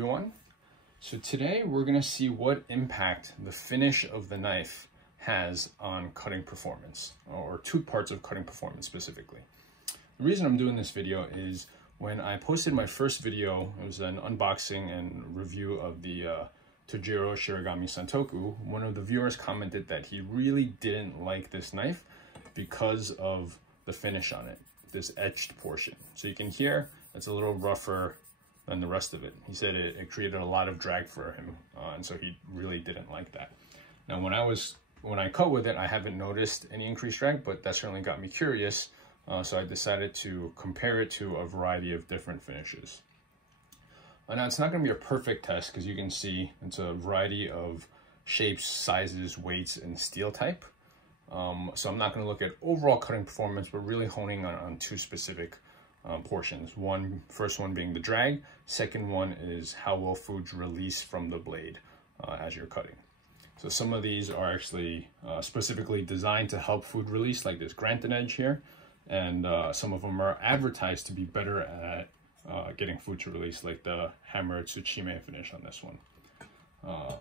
everyone. So today we're going to see what impact the finish of the knife has on cutting performance, or two parts of cutting performance specifically. The reason I'm doing this video is when I posted my first video, it was an unboxing and review of the Tojiro Shiragami Santoku. One of the viewers commented that he really didn't like this knife because of the finish on it, this etched portion. So you can hear it's a little rougher than the rest of it. He said it created a lot of drag for him, and so he really didn't like that. Now when I cut with it, I haven't noticed any increased drag, but that certainly got me curious, so I decided to compare it to a variety of different finishes. Now it's not going to be a perfect test because you can see it's a variety of shapes, sizes, weights, and steel type. So I'm not going to look at overall cutting performance, but really honing on two specific portions. First one being the drag. Second one is how well foods release from the blade as you're cutting. So some of these are actually specifically designed to help food release, like this granite edge here, and some of them are advertised to be better at getting food to release, like the hammered tsuchime finish on this one.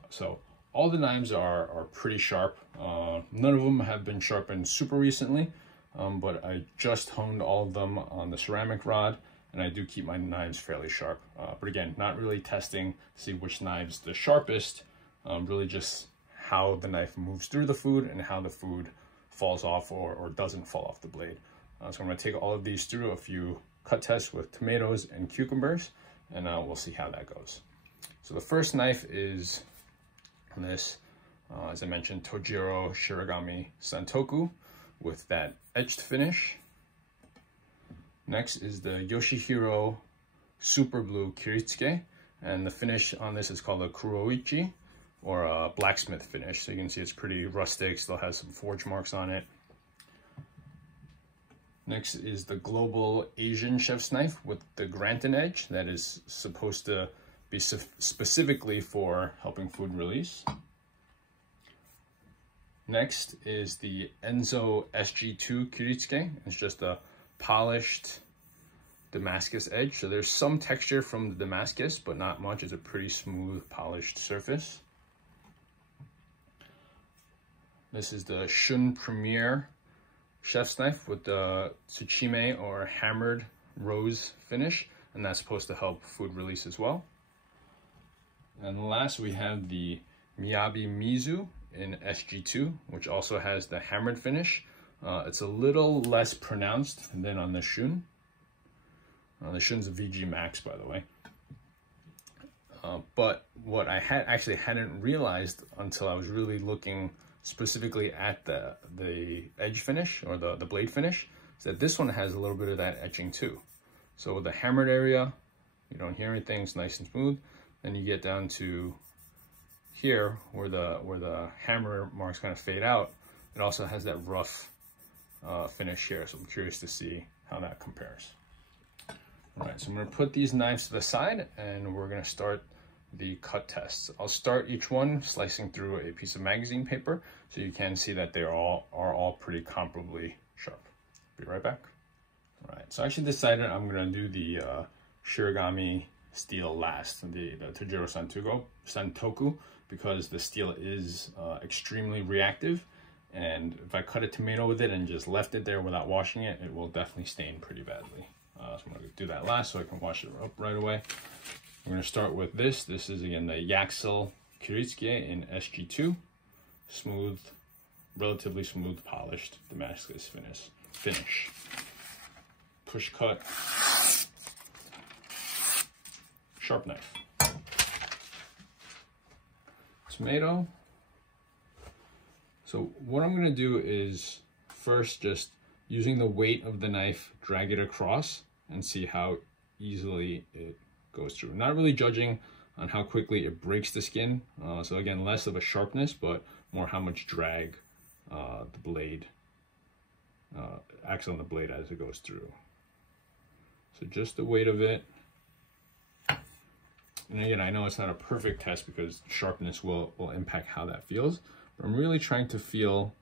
So all the knives are pretty sharp. None of them have been sharpened super recently, but I just honed all of them on the ceramic rod, and I do keep my knives fairly sharp. But again, not really testing to see which knive's the sharpest, really just how the knife moves through the food and how the food falls off or doesn't fall off the blade. So I'm going to take all of these through a few cut tests with tomatoes and cucumbers, and we'll see how that goes. So the first knife is this, as I mentioned, Tojiro Shiragami Santoku with that etched finish. Next is the Yoshihiro Super Blue Kiritsuke, and the finish on this is called a Kuroji, or a blacksmith finish. So you can see it's pretty rustic, still has some forge marks on it. Next is the Global Asian Chef's Knife with the granite edge that is supposed to be specifically for helping food release. Next is the Enzo SG2 Kiritsuke. It's just a polished Damascus edge. So there's some texture from the Damascus, but not much. It's a pretty smooth, polished surface. This is the Shun Premier Chef's Knife with the tsuchime or hammered rose finish, and that's supposed to help food release as well. And last we have the Miyabi Mizu in SG2, which also has the hammered finish. It's a little less pronounced than on the Shun. The Shun's a VG Max, by the way. But what I actually hadn't realized until I was really looking specifically at the edge finish, or the blade finish, is that this one has a little bit of that etching too. So with the hammered area, you don't hear anything, it's nice and smooth. Then you get down to here where the hammer marks kind of fade out, it also has that rough finish here. So I'm curious to see how that compares. All right, so I'm going to put these knives to the side and we're going to start the cut tests. I'll start each one slicing through a piece of magazine paper so you can see that they are all pretty comparably sharp. Be right back. All right, so I actually decided I'm going to do the Shiragami steel last, the Tojiro Santoku, because the steel is extremely reactive, and if I cut a tomato with it and just left it there without washing it, it will definitely stain pretty badly. So I'm going to do that last so I can wash it up right away. We're going to start with this. This is again the Yaxel Kiritsuke in SG2. Smooth, relatively smooth, polished Damascus finish. Push cut. Sharp knife. Tomato. So what I'm going to do is first just using the weight of the knife, drag it across and see how easily it goes through. Not really judging on how quickly it breaks the skin. So again, less of a sharpness, but more how much drag the blade acts on the blade as it goes through. So just the weight of it. And again, I know it's not a perfect test because sharpness will impact how that feels, but I'm really trying to feel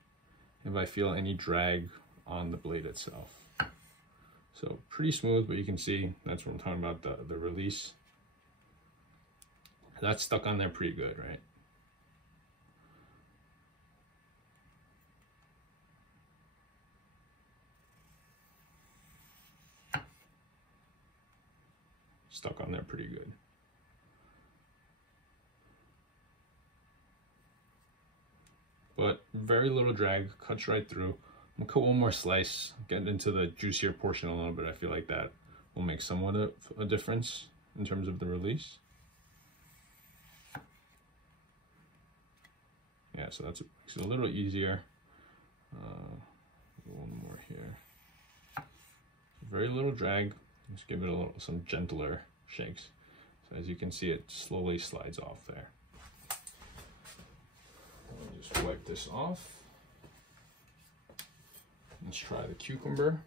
if I feel any drag on the blade itself. So pretty smooth, but you can see that's what I'm talking about, the release. That's stuck on there pretty good, right? Stuck on there pretty good. But very little drag, cuts right through. I'm gonna cut one more slice, get into the juicier portion a little bit. I feel like that will make somewhat of a difference in terms of the release. Yeah, so that's makes it a little easier. One more here. Very little drag. Just give it some gentler shakes. So as you can see, it slowly slides off there. Let me just wipe this off. Let's try the cucumber.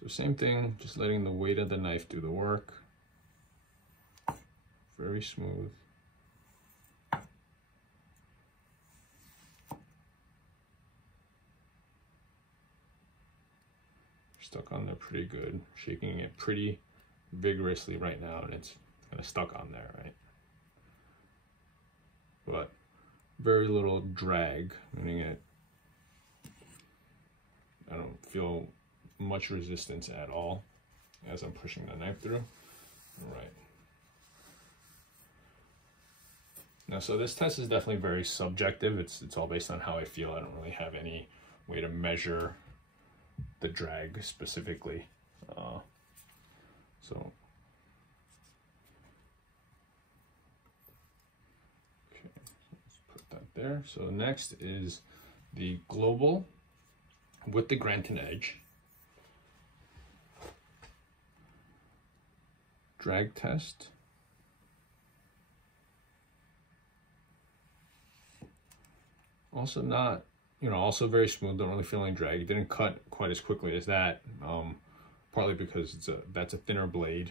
So same thing, just letting the weight of the knife do the work. Very smooth. Stuck on there pretty good. Shaking it pretty vigorously right now, and it's kind of stuck on there, right? But very little drag, meaning I don't feel much resistance at all as I'm pushing the knife through. All right. Now, so this test is definitely very subjective. It's all based on how I feel. I don't really have any way to measure the drag specifically. So okay, let's put that there. So next is the global with the Granton edge drag test. Also not, also very smooth, don't really feel any drag. It didn't cut quite as quickly as that, partly because that's a thinner blade,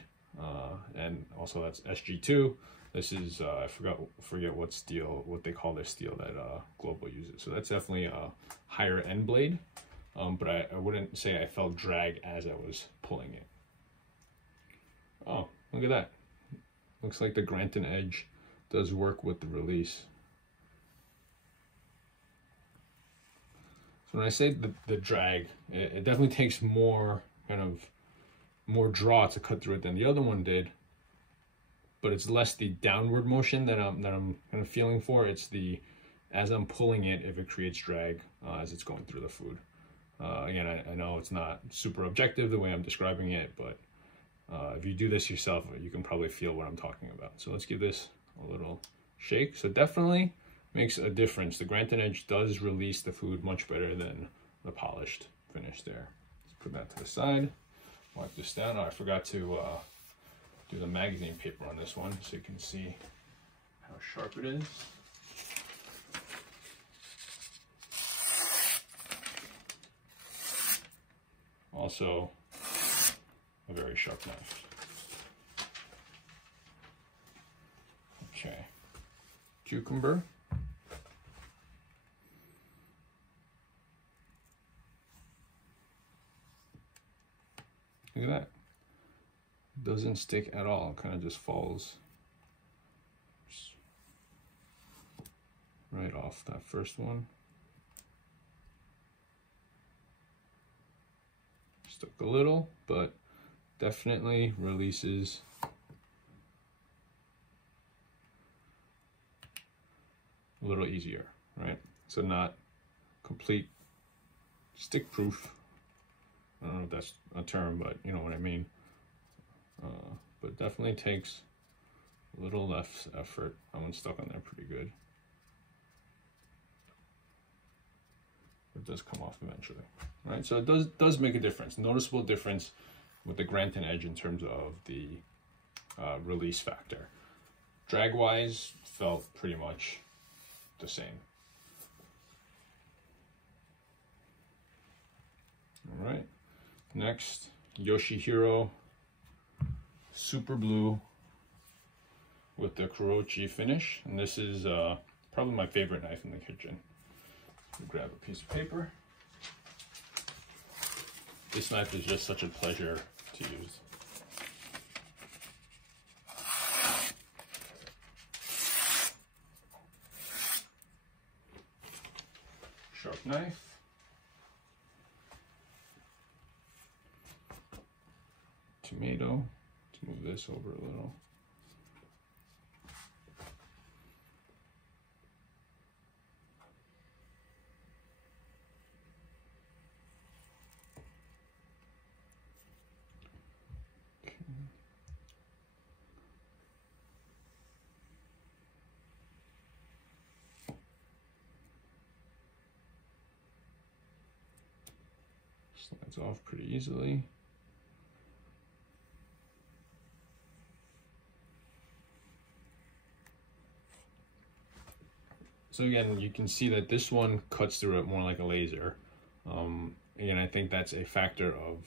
and also that's SG2. This is, I forget what steel, what they call their steel that Global uses. So that's definitely a higher end blade, but I wouldn't say I felt drag as I was pulling it. Oh, look at that. Looks like the Granton edge does work with the release. When I say the drag, it definitely takes more draw to cut through it than the other one did, but it's less the downward motion that I'm kind of feeling for. It's the, as I'm pulling it, if it creates drag as it's going through the food. Again, I know it's not super objective the way I'm describing it, but if you do this yourself, you can probably feel what I'm talking about. So let's give this a little shake. So definitely makes a difference. The Granton edge does release the food much better than the polished finish there. Let's put that to the side. Wipe this down. Oh, I forgot to do the magazine paper on this one so you can see how sharp it is. Also, a very sharp knife. Okay, cucumber. Look at that. Doesn't stick at all. It kind of just falls right off that first one. Stuck a little, but definitely releases a little easier, right? So not complete stick proof. I don't know if that's a term, but you know what I mean. But definitely takes a little less effort. That one's stuck on there pretty good. It does come off eventually, right? So it does make a difference, noticeable difference with the Granton edge in terms of the release factor. Drag-wise, felt pretty much the same. All right. Next, Yoshihiro Super Blue with the Kuroji finish. And this is probably my favorite knife in the kitchen. Grab a piece of paper. This knife is just such a pleasure to use. Sharp knife. Tomato, to move this over a little. Okay. Slides off pretty easily. So again, you can see that this one cuts through it more like a laser. Again, I think that's a factor of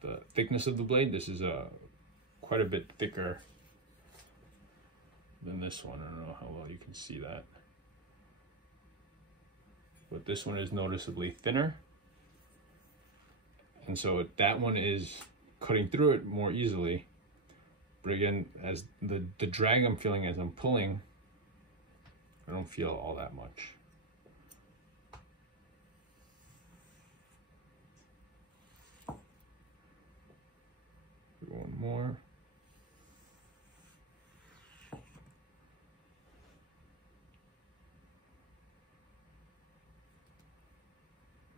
the thickness of the blade. This is quite a bit thicker than this one. I don't know how well you can see that. But this one is noticeably thinner. And so that one is cutting through it more easily. But again, as the drag I'm feeling as I'm pulling, I don't feel all that much. One more.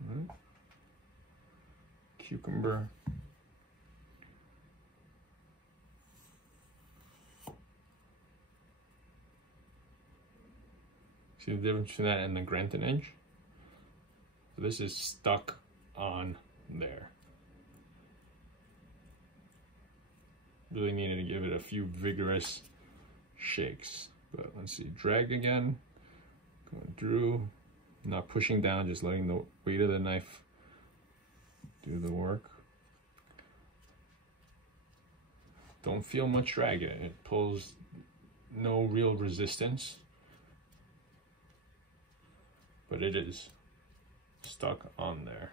All right. Cucumber. See the difference between that and the Granton edge? So this is stuck on there. Really needed to give it a few vigorous shakes. But let's see, drag again, going through, not pushing down, just letting the weight of the knife do the work. Don't feel much drag in it. It pulls no real resistance. But it is stuck on there.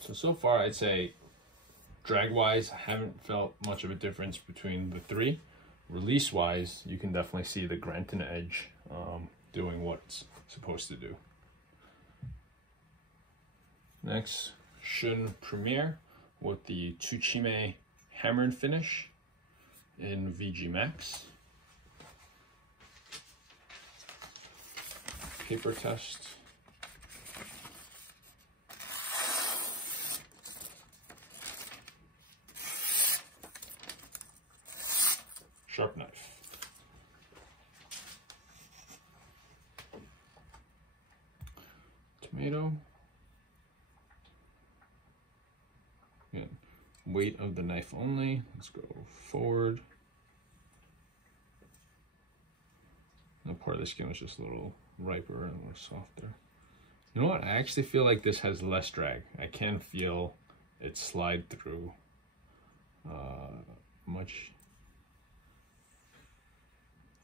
So far I'd say drag-wise, I haven't felt much of a difference between the three. Release-wise, you can definitely see the Granton edge doing what it's supposed to do. Next, Shun Premier with the Tsuchime hammered finish in VG Max. Paper test. Sharp knife. Tomato. Again, weight of the knife only. Let's go forward. Now part of the skin was just a little riper and a little softer. You know what? I actually feel like this has less drag. I can feel it slide through much.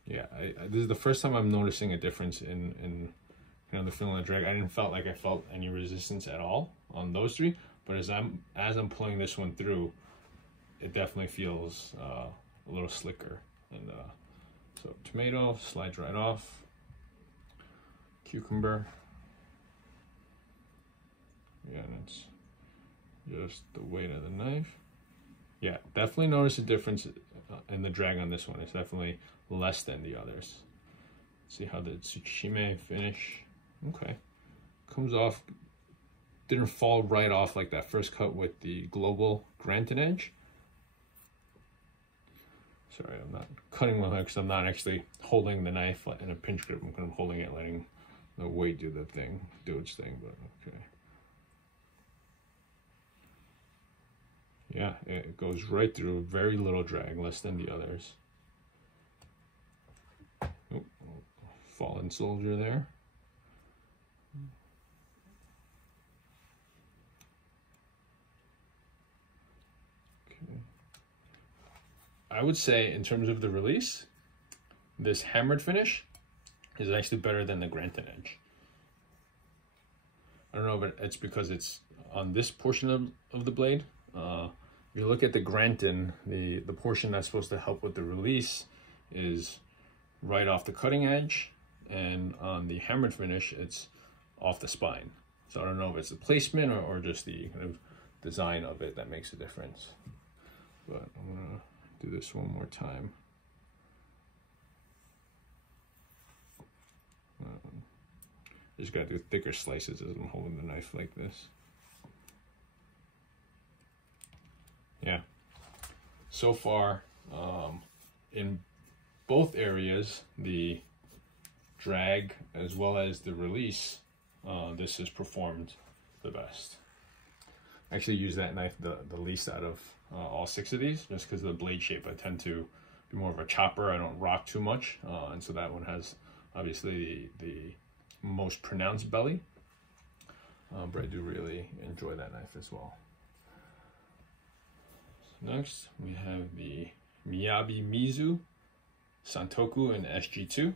Yeah, this is the first time I'm noticing a difference in the feeling of drag. I didn't felt like I felt any resistance at all on those three, but as I'm pulling this one through, it definitely feels a little slicker. And so tomato slides right off. Cucumber. Yeah, and it's just the weight of the knife. Yeah, definitely notice a difference in the drag on this one. It's definitely less than the others. See how the Tsuchime finish. Okay, comes off. Didn't fall right off like that first cut with the global Granton edge. Sorry, I'm not cutting my knife because I'm not actually holding the knife in a pinch grip. I'm kind of holding it, letting the weight do its thing, but okay. Yeah, it goes right through, very little drag, less than the others. Oh, fallen soldier there. Okay. I would say in terms of the release, this hammered finish is actually better than the Granton edge. don't know if it's because it's on this portion of the blade. If you look at the Granton, the portion that's supposed to help with the release is right off the cutting edge, and on the hammered finish, it's off the spine. So I don't know if it's the placement or just the kind of design of it that makes a difference. But I'm gonna do this one more time. Just gotta do thicker slices as I'm holding the knife like this. Yeah, so far in both areas, the drag as well as the release, this has performed the best. I actually use that knife the least out of all 6 of these, just because of the blade shape. I tend to be more of a chopper. I don't rock too much, and so that one has obviously the most pronounced belly, but I do really enjoy that knife as well. So next we have the Miyabi Mizu Santoku in SG2.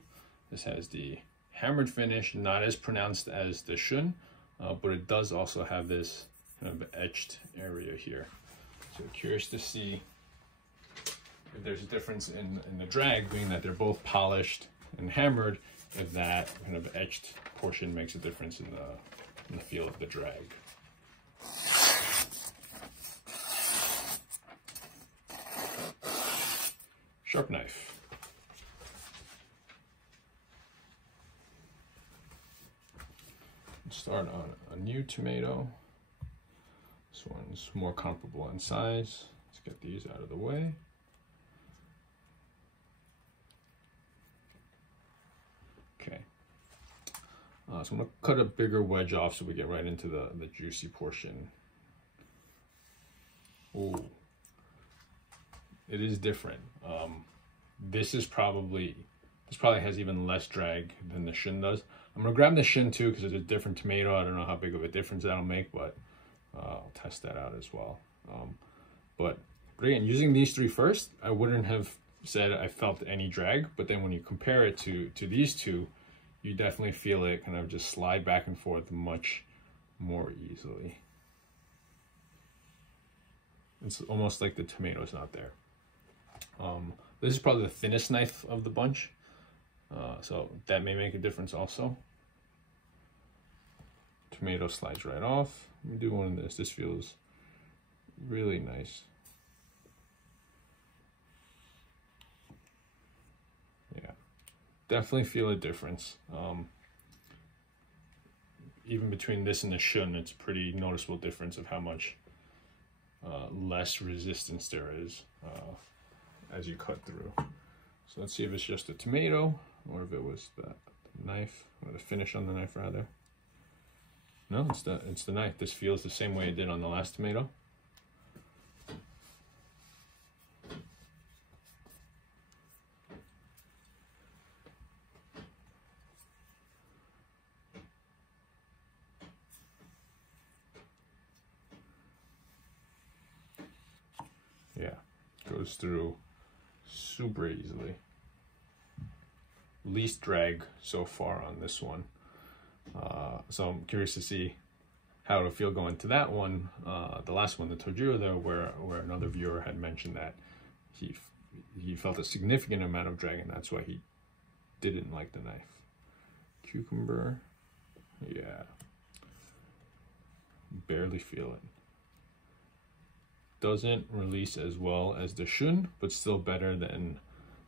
This has the hammered finish, not as pronounced as the Shun, but it does also have this kind of etched area here. So curious to see if there's a difference in the drag, being that they're both polished and hammered, if that kind of etched portion makes a difference in the feel of the drag. Sharp knife. Let's start on a new tomato. This one's more comparable in size. Let's get these out of the way. Okay. So I'm gonna cut a bigger wedge off so we get right into the juicy portion. Ooh. It is different. This probably has even less drag than the Shin does. I'm gonna grab the Shin too because it's a different tomato. I don't know how big of a difference that'll make, but I'll test that out as well. But again, using these 3 first, I wouldn't have said I felt any drag, but then when you compare it to these 2, you definitely feel it kind of just slide back and forth much more easily. It's almost like the tomato's not there. This is probably the thinnest knife of the bunch, so that may make a difference also. Tomato slides right off. Let me do one of this. This feels really nice. Yeah, definitely feel a difference. Even between this and the Shun, it's a pretty noticeable difference of how much less resistance there is as you cut through. So let's see if it's just a tomato or if it was the knife, or the finish on the knife rather. No, it's the knife. This feels the same way it did on the last tomato. Yeah, goes through super easily. Least drag so far on this one. So I'm curious to see how it'll feel going to that one, the last one, the Tojiro there, where another viewer had mentioned that he felt a significant amount of drag, and that's why he didn't like the knife. Cucumber, yeah, barely feel it. Doesn't release as well as the Shun, but still better than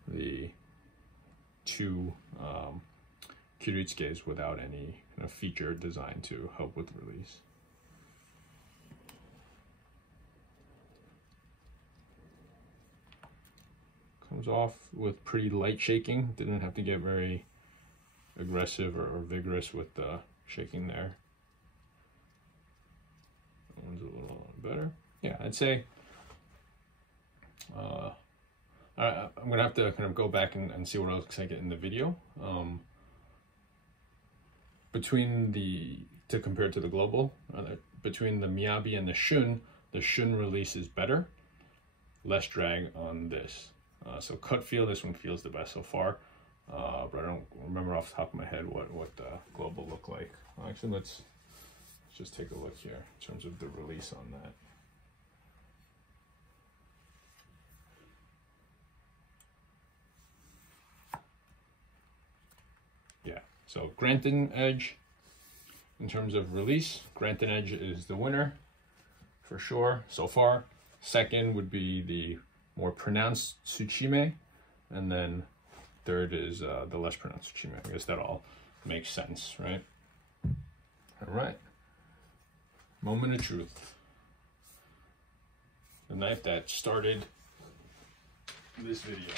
the 2 Kuroji without any kind of feature designed to help with release. Comes off with pretty light shaking. Didn't have to get very aggressive or vigorous with the shaking there. That one's a little better. Yeah, I'd say I'm gonna have to kind of go back and see what it looks like in the video. To compare to the global, between the Miyabi and the Shun release is better, less drag on this. So cut feel, this one feels the best so far, but I don't remember off the top of my head what the global looked like. Actually, let's just take a look here in terms of the release on that. Yeah, so Granton edge, in terms of release, Granton edge is the winner for sure so far. Second would be the more pronounced Tsuchime, and then third is the less pronounced Tsuchime. I guess that all makes sense, right? All right, moment of truth. The knife that started this video,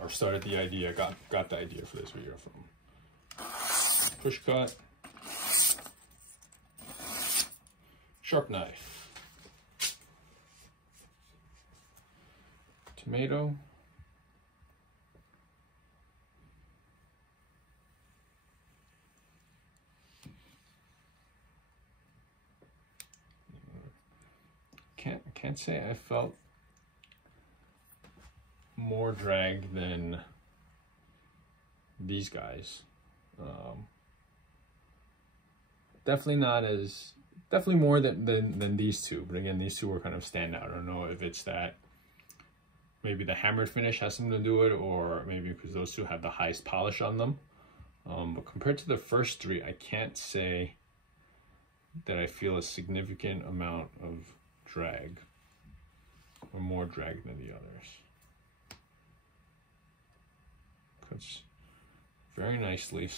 or started the idea, got the idea for this video from. Push cut, sharp knife, tomato, can't say I felt more drag than these guys. Definitely more than these two, but again, these two were kind of standout. I don't know if it's that maybe the hammered finish has something to do with it, or maybe because those two have the highest polish on them. But compared to the first three, I can't say that I feel a significant amount of drag, or more drag than the others. Cuts very nicely.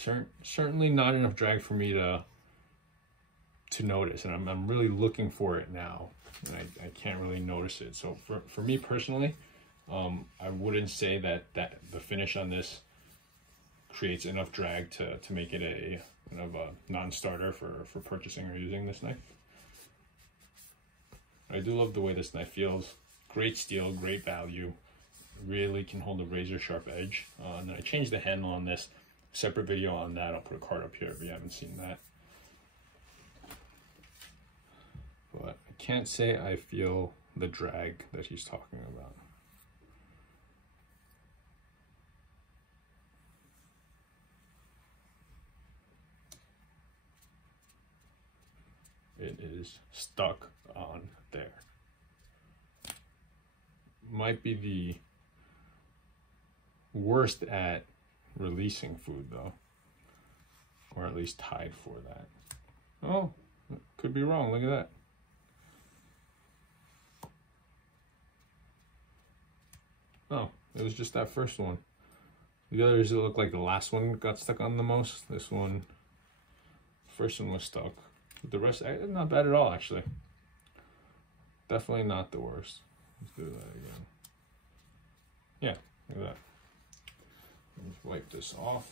Certainly not enough drag for me to notice, and I'm really looking for it now, and I can't really notice it. So for me personally, I wouldn't say that the finish on this creates enough drag to make it a kind of a non-starter for purchasing or using this knife. I do love the way this knife feels. Great steel, great value. Really can hold a razor sharp edge. And then I changed the handle on this. Separate video on that. I'll put a card up here if you haven't seen that. But I can't say I feel the drag that he's talking about. It is stuck on there. Might be the worst at releasing food though, or at least tied for that. Oh, could be wrong. Look at that. Oh, it was just that first one. The others, it looked like the last one got stuck on the most. This one, first one was stuck. But the rest, not bad at all, actually. Definitely not the worst. Let's do that again. Yeah, look at that. Let's wipe this off.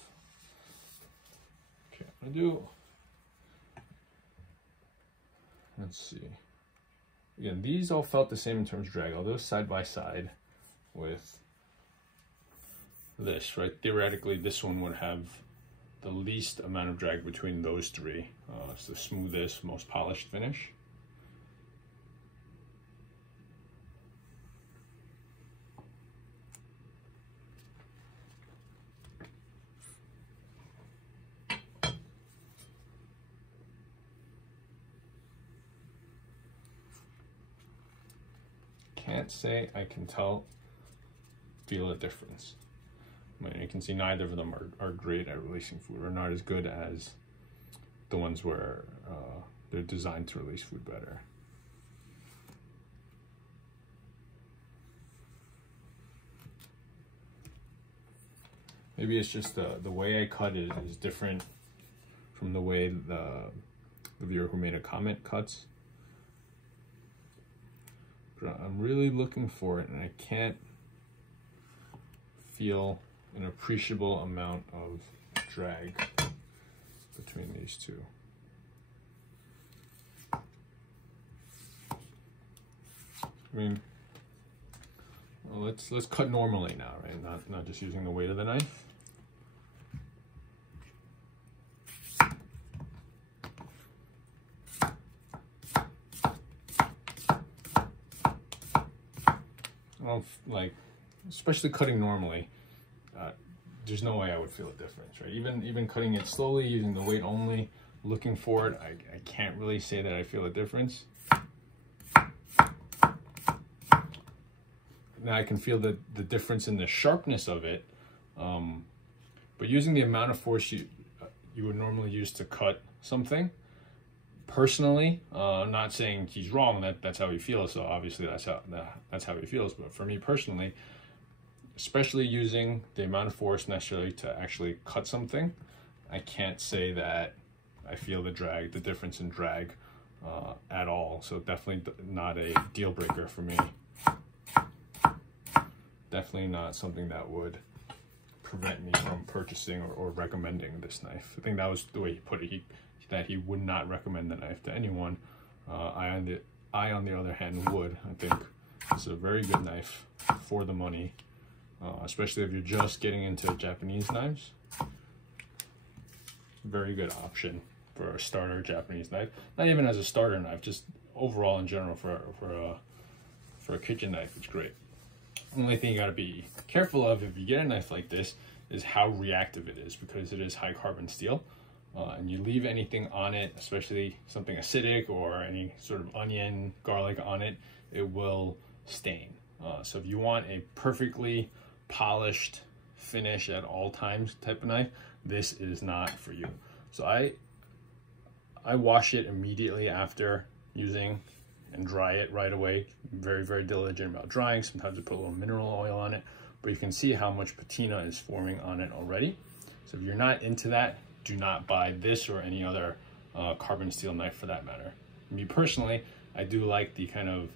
Okay, I'm gonna do. Let's see. Again, these all felt the same in terms of drag, although side by side with this, right? Theoretically, this one would have the least amount of drag between those three. It's the smoothest, most polished finish. Can't say I can feel a difference. I mean, you can see neither of them are great at releasing food, or not as good as the ones where they're designed to release food better. Maybe it's just the way I cut it is different from the way the viewer who made a comment cuts. But I'm really looking for it, and I can't feel an appreciable amount of drag between these two. I mean, well, let's cut normally now, right? Not just using the weight of the knife. Like, especially cutting normally, there's no way I would feel a difference, right? Even cutting it slowly, using the weight only, looking for it, I can't really say that I feel a difference. Now I can feel the difference in the sharpness of it, but using the amount of force you would normally use to cut something, personally, I'm not saying he's wrong, that's how he feels, so obviously that's how he feels, but for me personally, especially using the amount of force necessary to actually cut something, I can't say that I feel the difference in drag at all. So definitely not a deal breaker for me. Definitely not something that would prevent me from purchasing or recommending this knife. I think that was the way he put it, that he would not recommend the knife to anyone. I on the other hand would. I think it's a very good knife for the money, especially if you're just getting into Japanese knives. Very good option for a starter Japanese knife. Not even as a starter knife, just overall in general for a kitchen knife, it's great. Only thing you gotta be careful of if you get a knife like this is how reactive it is, because it is high carbon steel, and you leave anything on it, especially something acidic or any sort of onion, garlic on it, it will stain. So if you want a perfectly polished finish at all times type of knife, this is not for you. So I wash it immediately after using and dry it right away. Very, very diligent about drying. Sometimes I put a little mineral oil on it, but you can see how much patina is forming on it already. So if you're not into that, do not buy this or any other carbon steel knife for that matter. Me personally, I do like the kind of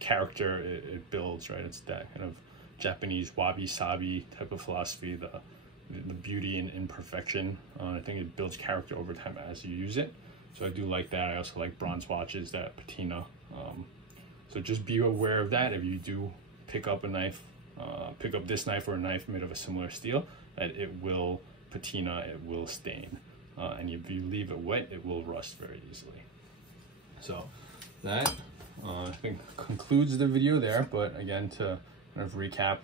character it builds, right? It's that kind of Japanese wabi-sabi type of philosophy, the beauty and imperfection. I think it builds character over time as you use it. So I do like that. I also like bronze watches, that patina. So just be aware of that if you do pick up a knife, pick up this knife or a knife made of a similar steel, that it will patina, it will stain. And if you leave it wet, it will rust very easily. So that I think concludes the video there. But again, to kind of recap,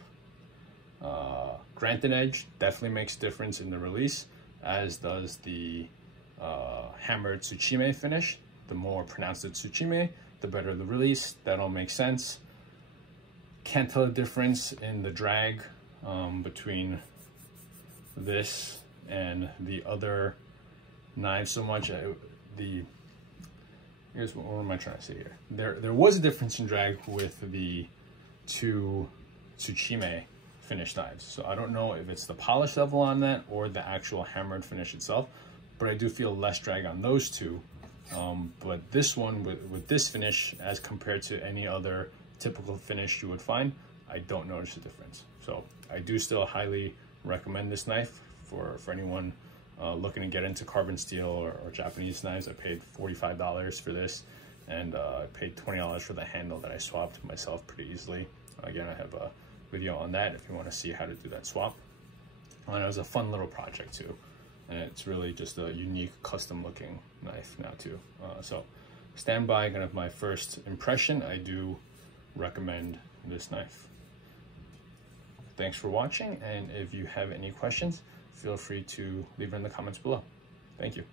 Granted Edge definitely makes a difference in the release, as does the hammered Tsuchime finish. The more pronounced the Tsuchime, the better the release. That all makes sense. Can't tell a difference in the drag between this and the other knives so much. Here's what am I trying to say here? There was a difference in drag with the two Tsuchime finish knives. So I don't know if it's the polish level on that or the actual hammered finish itself, but I do feel less drag on those two. But this one with this finish, as compared to any other typical finish you would find, I don't notice a difference. So I do still highly recommend this knife for anyone looking to get into carbon steel or Japanese knives. I paid $45 for this, and I paid $20 for the handle that I swapped myself pretty easily. Again, I have a video on that if you want to see how to do that swap. And it was a fun little project too, and it's really just a unique custom looking knife now too. So stand by, kind of my first impression. I do recommend this knife. Thanks for watching, and if you have any questions, feel free to leave it in the comments below. Thank you.